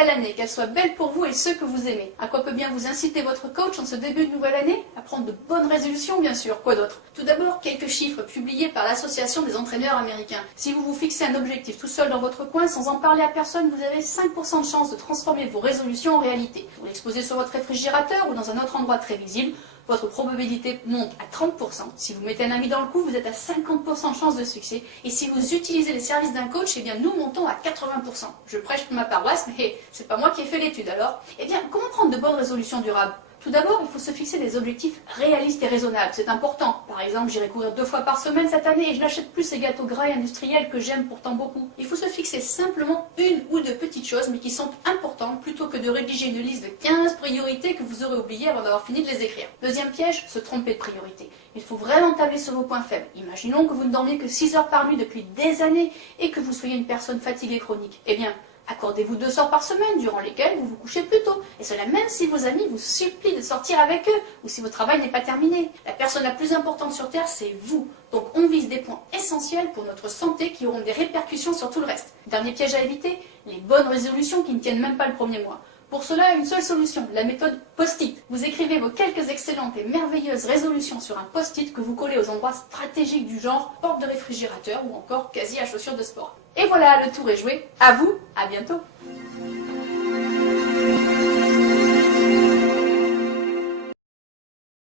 nouvelle année, qu'elle soit belle pour vous et ceux que vous aimez. À quoi peut bien vous inciter votre coach en ce début de nouvelle année? À prendre de bonnes résolutions, bien sûr. Quoi d'autre? Tout d'abord, quelques chiffres publiés par l'Association des entraîneurs américains. Si vous vous fixez un objectif tout seul dans votre coin, sans en parler à personne, vous avez 5% de chance de transformer vos résolutions en réalité. Vous l'exposez sur votre réfrigérateur ou dans un autre endroit très visible, votre probabilité monte à 30%. Si vous mettez un ami dans le coup, vous êtes à 50% de chance de succès. Et si vous utilisez les services d'un coach, eh bien nous montons à 80%. Je prêche pour ma paroisse, mais c'est pas moi qui ai fait l'étude alors. Eh bien, comment prendre de bonnes résolutions durables? Tout d'abord, il faut se fixer des objectifs réalistes et raisonnables, c'est important. Par exemple, j'irai courir 2 fois par semaine cette année et je n'achète plus ces gâteaux gras et industriels que j'aime pourtant beaucoup. Il faut se fixer simplement une ou deux petites choses, mais qui sont importantes, plutôt que de rédiger une liste de 15 priorités que vous aurez oubliées avant d'avoir fini de les écrire. Deuxième piège, se tromper de priorité. Il faut vraiment tabler sur vos points faibles. Imaginons que vous ne dormiez que 6 heures par nuit depuis des années et que vous soyez une personne fatiguée chronique. Eh bien, accordez-vous 2 heures par semaine durant lesquelles vous vous couchez plus tôt. Et cela même si vos amis vous supplient de sortir avec eux ou si votre travail n'est pas terminé. La personne la plus importante sur Terre, c'est vous. Donc on vise des points essentiels pour notre santé qui auront des répercussions sur tout le reste. Dernier piège à éviter, les bonnes résolutions qui ne tiennent même pas le premier mois. Pour cela, une seule solution, la méthode post-it. Vous écrivez vos quelques excellentes et merveilleuses résolutions sur un post-it que vous collez aux endroits stratégiques du genre porte de réfrigérateur ou encore casier à chaussures de sport. Et voilà, le tour est joué. À vous, à bientôt.